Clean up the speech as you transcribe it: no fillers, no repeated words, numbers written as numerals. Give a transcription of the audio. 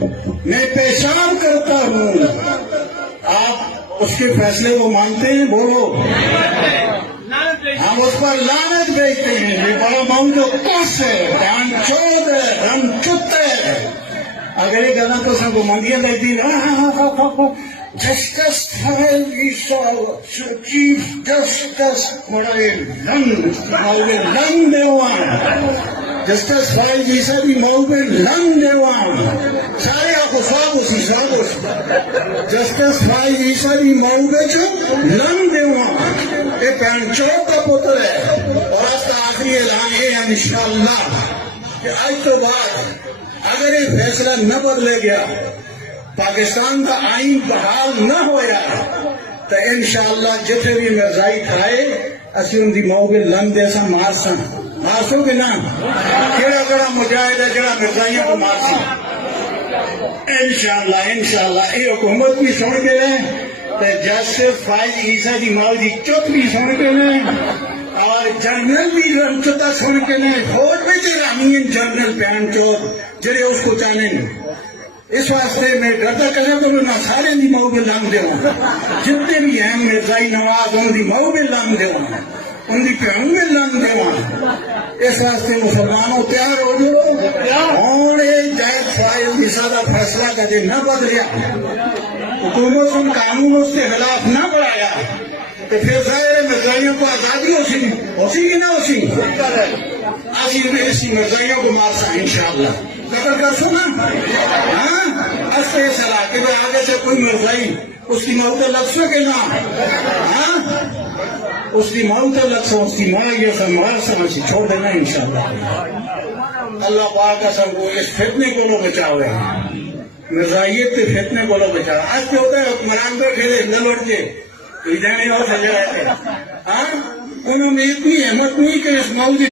میں پہچان کرتا ہوں آپ اس کے فیصلے کو مانتے ہیں، بولو ہم اس پر لعنت بھیجتے ہیں، یہ بڑا ماؤں جو کس ہے، جان چود ہے، ہم چت ہے۔ اگر یہ گلا تو سب کو مندیاں دیتی جسٹس چیف جسٹس لنگ دیوان جسٹس فائز عیسیٰ بھی موبے لنگ دیوان سارے آپ کو سواب اسی سواب جسٹس فائز عیسیٰ بھی موبے جو لنگ دیوان یہ پینچوں کا پتر ہے۔ اور اس کا آخری اعلان ہے انشاءاللہ کہ آج تو بعد اگر یہ فیصلہ نہ بدلے گیا، پاکستان کا آئین بحال نہ ہویا تو انشاءاللہ جتنے بھی مرزائی کھائے اسی ان دی ماؤ کے لن دے سا مارساں مارسو کہ نہ کیڑا کڑا مجاہد ہے جڑا مرزائیوں کو مارساں انشاءاللہ یہ حکومت بھی سن کے لیں تو جسٹس فائز عیسیٰ دی ماؤ دی چپ بھی سن کے لیں اور جنرل بھی رمچتا سن کے لیں فوج میں تیرا امین جنرل پہن چوت جڑے اس کو چاہنے نہیں۔ اس واسطے میں ڈرتا کرنے کو نہ سارے دی ماؤ میں لنگ دے جتنے بھی ہیں مرزائی نواز ان دی ماؤ میں لنگ دے ان دی پیوں میں لنگ دے اس واسطے مسلمانوں تیار ہو جو اور جائز فائز عیسیٰ کا فیصلہ کدے نہ بدلیا، حکومت ان قانون اس کے خلاف نہ بڑھایا تو پھر ظاہر مرزائیوں کو آزادی ہو سی کہ نہ ہو سی اسی مرزائیوں کو مارسا انشاءاللہ قدر کر سنا اس کے صلاح کہ آگے سے کوئی مرزائی اس کی موت لگ سکے نا اس کی موت لگ سو اس کی مار سمجھ چھوڑ دینا انشاءاللہ۔ اللہ پاک کا سب کو اس فتنے کو لو بچاؤ مرزائیت کے فتنے کو لو بچاؤ۔ آج کیا ہوتا ہے حکمران پہ کھیلے نہ لوٹ کے ادھر نہیں ہو سکے انہوں نے اتنی احمد نہیں کہ اس موت